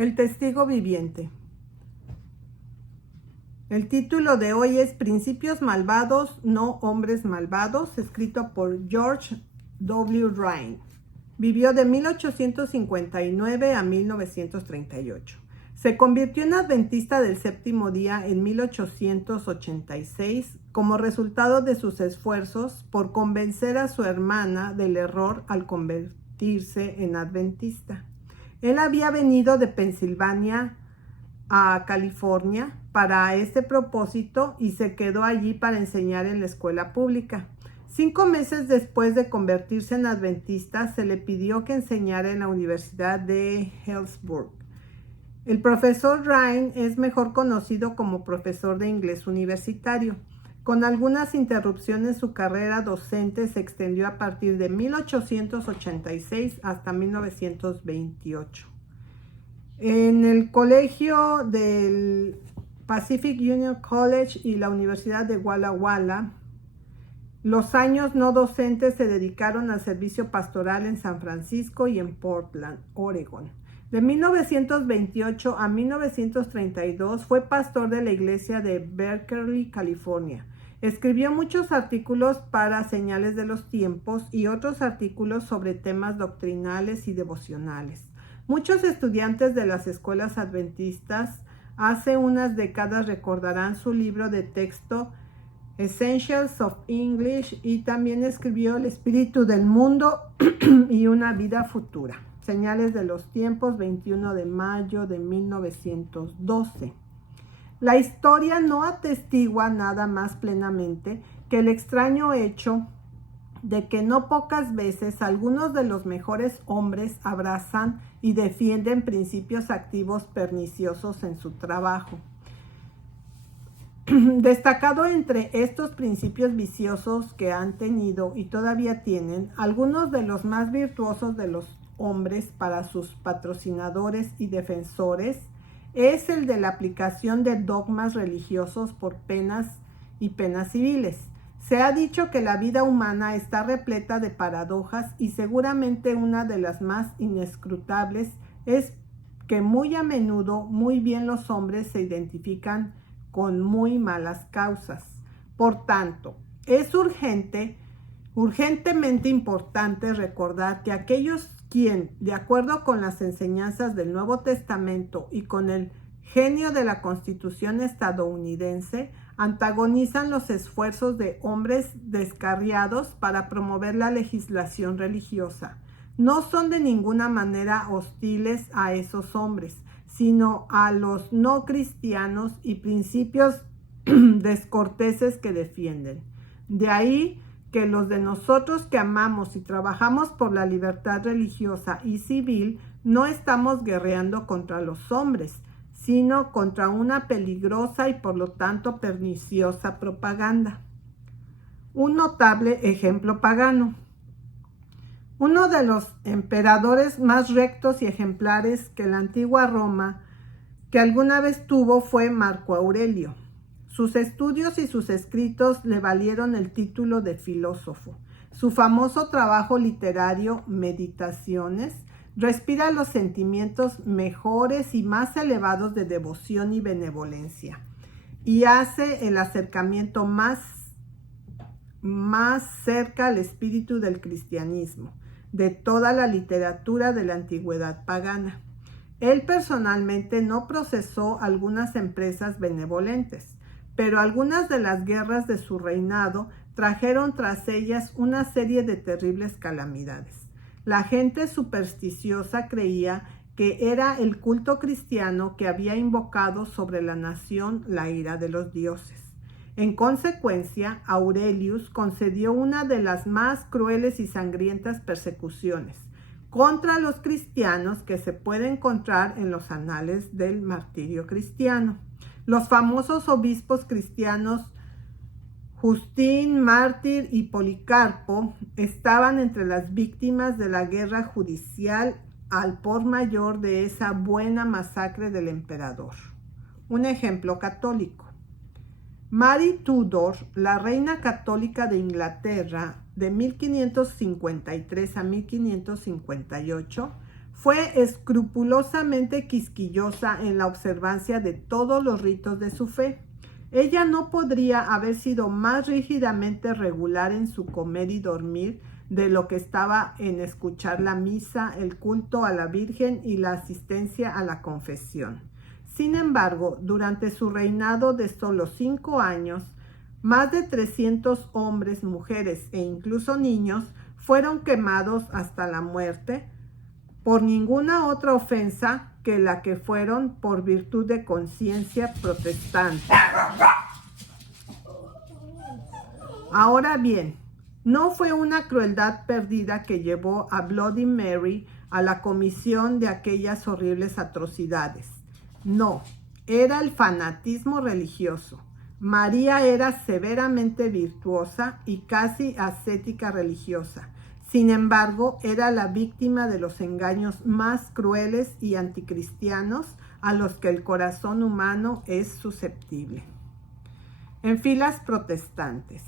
El testigo viviente. El título de hoy es Principios malvados, no hombres malvados, escrito por George W. Ryan. Vivió de 1859 a 1938. Se convirtió en adventista del séptimo día en 1886 como resultado de sus esfuerzos por convencer a su hermana del error al convertirse en adventista. Él había venido de Pensilvania a California para este propósito y se quedó allí para enseñar en la escuela pública. 5 meses después de convertirse en adventista, se le pidió que enseñara en la Universidad de Hillsborough. El profesor Ryan es mejor conocido como profesor de inglés universitario. Con algunas interrupciones, su carrera docente se extendió a partir de 1886 hasta 1928. En el colegio del Pacific Union College y la Universidad de Walla Walla, los años no docentes se dedicaron al servicio pastoral en San Francisco y en Portland, Oregon. De 1928 a 1932 fue pastor de la iglesia de Berkeley, California. Escribió muchos artículos para Señales de los Tiempos y otros artículos sobre temas doctrinales y devocionales. Muchos estudiantes de las escuelas adventistas hace unas décadas recordarán su libro de texto Essentials of English, y también escribió El espíritu del mundo y una vida futura. Señales de los Tiempos, 21 de mayo de 1912. La historia no atestigua nada más plenamente que el extraño hecho de que no pocas veces algunos de los mejores hombres abrazan y defienden principios activos perniciosos en su trabajo. Destacado entre estos principios viciosos que han tenido y todavía tienen, algunos de los más virtuosos de los hombres para sus patrocinadores y defensores, es el de la aplicación de dogmas religiosos por penas y penas civiles. Se ha dicho que la vida humana está repleta de paradojas y seguramente una de las más inescrutables es que muy a menudo muy bien los hombres se identifican con muy malas causas. Por tanto, es urgentemente importante recordar que aquellos quien, de acuerdo con las enseñanzas del Nuevo Testamento y con el genio de la Constitución estadounidense, antagonizan los esfuerzos de hombres descarriados para promover la legislación religiosa, no son de ninguna manera hostiles a esos hombres, sino a los no cristianos y principios descorteses que defienden. De ahí que los de nosotros que amamos y trabajamos por la libertad religiosa y civil no estamos guerreando contra los hombres, sino contra una peligrosa y por lo tanto perniciosa propaganda. Un notable ejemplo pagano. Uno de los emperadores más rectos y ejemplares que la antigua Roma que alguna vez tuvo fue Marco Aurelio. Sus estudios y sus escritos le valieron el título de filósofo. Su famoso trabajo literario, Meditaciones, respira los sentimientos mejores y más elevados de devoción y benevolencia, y hace el acercamiento más cerca al espíritu del cristianismo de toda la literatura de la antigüedad pagana. Él personalmente no procesó algunas empresas benevolentes, pero algunas de las guerras de su reinado trajeron tras ellas una serie de terribles calamidades. La gente supersticiosa creía que era el culto cristiano que había invocado sobre la nación la ira de los dioses. En consecuencia, Aurelius concedió una de las más crueles y sangrientas persecuciones contra los cristianos que se puede encontrar en los anales del martirio cristiano. Los famosos obispos cristianos Justín, Mártir y Policarpo estaban entre las víctimas de la guerra judicial al por mayor de esa buena masacre del emperador. Un ejemplo católico. Mary Tudor, la reina católica de Inglaterra de 1553 a 1558, Fue escrupulosamente quisquillosa en la observancia de todos los ritos de su fe. Ella no podría haber sido más rígidamente regular en su comer y dormir de lo que estaba en escuchar la misa, el culto a la Virgen y la asistencia a la confesión. Sin embargo, durante su reinado de solo 5 años, más de 300 hombres, mujeres e incluso niños fueron quemados hasta la muerte por ninguna otra ofensa que la que fueron por virtud de conciencia protestante. Ahora bien, no fue una crueldad perdida que llevó a Bloody Mary a la comisión de aquellas horribles atrocidades. No, era el fanatismo religioso. María era severamente virtuosa y casi ascética religiosa. Sin embargo, era la víctima de los engaños más crueles y anticristianos a los que el corazón humano es susceptible. En filas protestantes.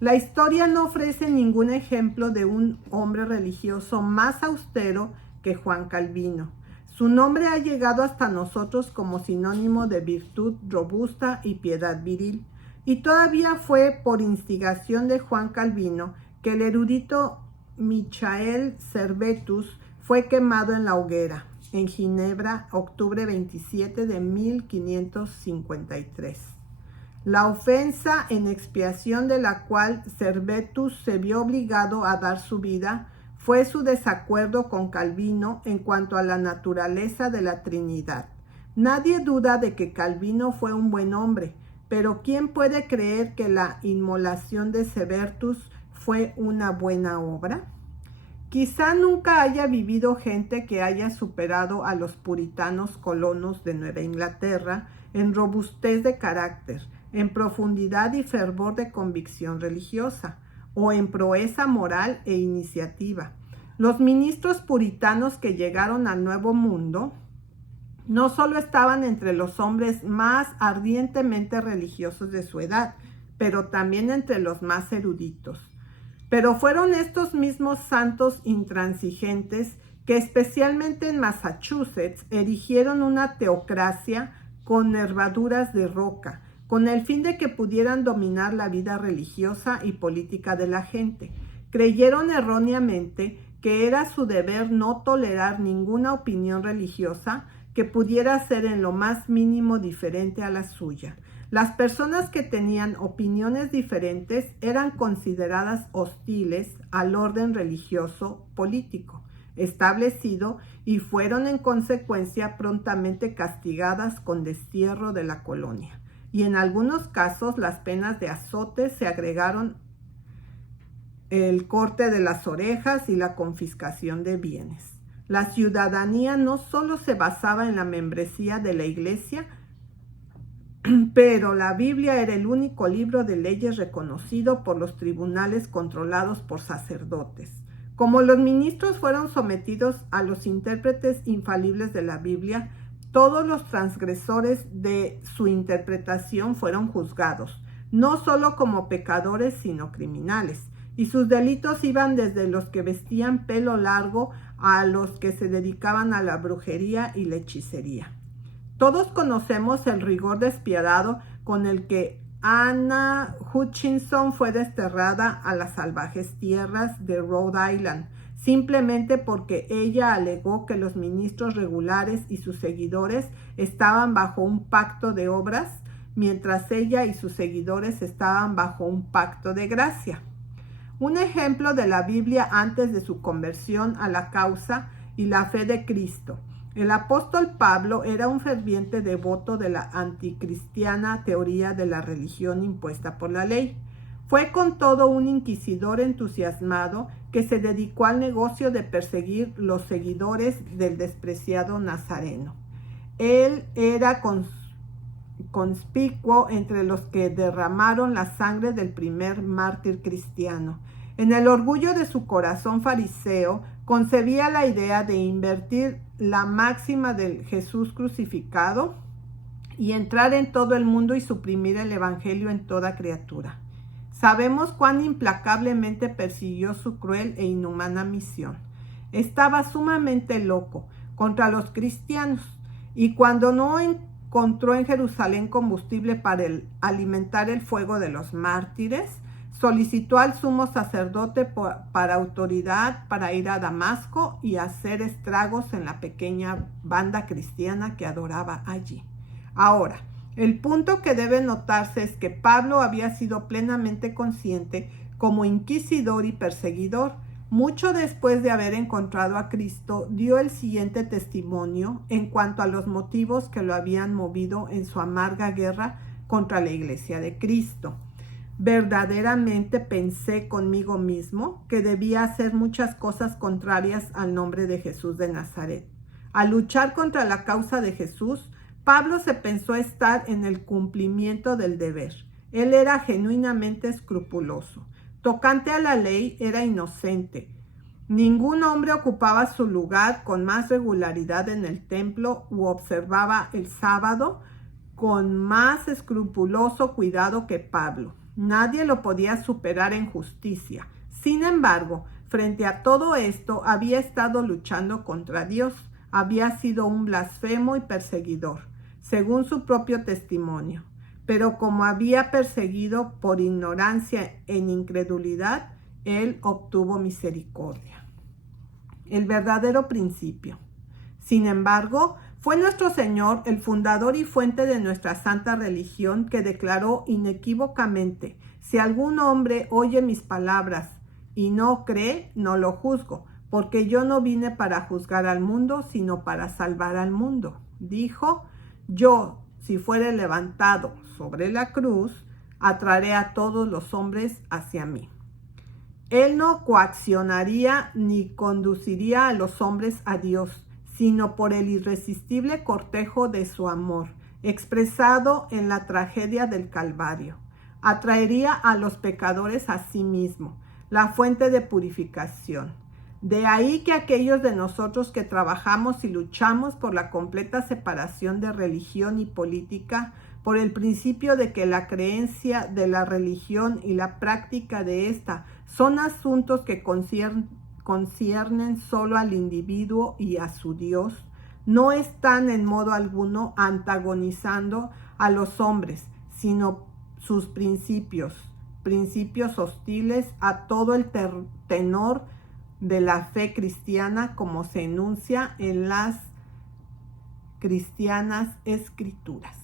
La historia no ofrece ningún ejemplo de un hombre religioso más austero que Juan Calvino. Su nombre ha llegado hasta nosotros como sinónimo de virtud robusta y piedad viril. Y todavía fue por instigación de Juan Calvino que el erudito Michael Servetus fue quemado en la hoguera, en Ginebra, octubre 27 de 1553. La ofensa en expiación de la cual Servetus se vio obligado a dar su vida fue su desacuerdo con Calvino en cuanto a la naturaleza de la Trinidad. Nadie duda de que Calvino fue un buen hombre, pero ¿quién puede creer que la inmolación de Servetus fue una buena obra? Quizá nunca haya vivido gente que haya superado a los puritanos colonos de Nueva Inglaterra en robustez de carácter, en profundidad y fervor de convicción religiosa, o en proeza moral e iniciativa. Los ministros puritanos que llegaron al Nuevo Mundo no solo estaban entre los hombres más ardientemente religiosos de su edad, pero también entre los más eruditos. Pero fueron estos mismos santos intransigentes que especialmente en Massachusetts erigieron una teocracia con nervaduras de roca, con el fin de que pudieran dominar la vida religiosa y política de la gente. Creyeron erróneamente que era su deber no tolerar ninguna opinión religiosa que pudiera ser en lo más mínimo diferente a la suya. Las personas que tenían opiniones diferentes eran consideradas hostiles al orden religioso político establecido y fueron en consecuencia prontamente castigadas con destierro de la colonia. Y en algunos casos las penas de azote se agregaron el corte de las orejas y la confiscación de bienes. La ciudadanía no solo se basaba en la membresía de la iglesia, pero la Biblia era el único libro de leyes reconocido por los tribunales controlados por sacerdotes. Como los ministros fueron sometidos a los intérpretes infalibles de la Biblia, todos los transgresores de su interpretación fueron juzgados, no solo como pecadores, sino criminales, y sus delitos iban desde los que vestían pelo largo a los que se dedicaban a la brujería y la hechicería. Todos conocemos el rigor despiadado con el que Anna Hutchinson fue desterrada a las salvajes tierras de Rhode Island, simplemente porque ella alegó que los ministros regulares y sus seguidores estaban bajo un pacto de obras, mientras ella y sus seguidores estaban bajo un pacto de gracia. Un ejemplo de la Biblia antes de su conversión a la causa y la fe de Cristo. El apóstol Pablo era un ferviente devoto de la anticristiana teoría de la religión impuesta por la ley. Fue con todo un inquisidor entusiasmado que se dedicó al negocio de perseguir los seguidores del despreciado Nazareno. Él era conspicuo entre los que derramaron la sangre del primer mártir cristiano. En el orgullo de su corazón fariseo, concebía la idea de invertir la máxima del Jesús crucificado y entrar en todo el mundo y suprimir el evangelio en toda criatura. Sabemos cuán implacablemente persiguió su cruel e inhumana misión. Estaba sumamente loco contra los cristianos, y cuando no encontró en Jerusalén combustible para alimentar el fuego de los mártires, solicitó al sumo sacerdote para autoridad para ir a Damasco y hacer estragos en la pequeña banda cristiana que adoraba allí. Ahora, el punto que debe notarse es que Pablo había sido plenamente consciente como inquisidor y perseguidor. Mucho después de haber encontrado a Cristo, dio el siguiente testimonio en cuanto a los motivos que lo habían movido en su amarga guerra contra la Iglesia de Cristo. Verdaderamente pensé conmigo mismo que debía hacer muchas cosas contrarias al nombre de Jesús de Nazaret. Al luchar contra la causa de Jesús, Pablo se pensó estar en el cumplimiento del deber. Él era genuinamente escrupuloso. Tocante a la ley, era inocente. Ningún hombre ocupaba su lugar con más regularidad en el templo u observaba el sábado con más escrupuloso cuidado que Pablo. Nadie lo podía superar en justicia. Sin embargo, frente a todo esto, había estado luchando contra Dios. Había sido un blasfemo y perseguidor, según su propio testimonio. Pero como había perseguido por ignorancia en incredulidad, él obtuvo misericordia. El verdadero principio. Sin embargo, fue nuestro Señor, el fundador y fuente de nuestra santa religión, que declaró inequívocamente: si algún hombre oye mis palabras y no cree, no lo juzgo, porque yo no vine para juzgar al mundo, sino para salvar al mundo. Dijo: yo, si fuere levantado sobre la cruz, atraeré a todos los hombres hacia mí. Él no coaccionaría ni conduciría a los hombres a Dios, sino por el irresistible cortejo de su amor, expresado en la tragedia del Calvario. Atraería a los pecadores a sí mismo, la fuente de purificación. De ahí que aquellos de nosotros que trabajamos y luchamos por la completa separación de religión y política, por el principio de que la creencia de la religión y la práctica de esta son asuntos que conciernen solo al individuo y a su Dios, no están en modo alguno antagonizando a los hombres, sino sus principios hostiles a todo el tenor de la fe cristiana, como se enuncia en las cristianas escrituras.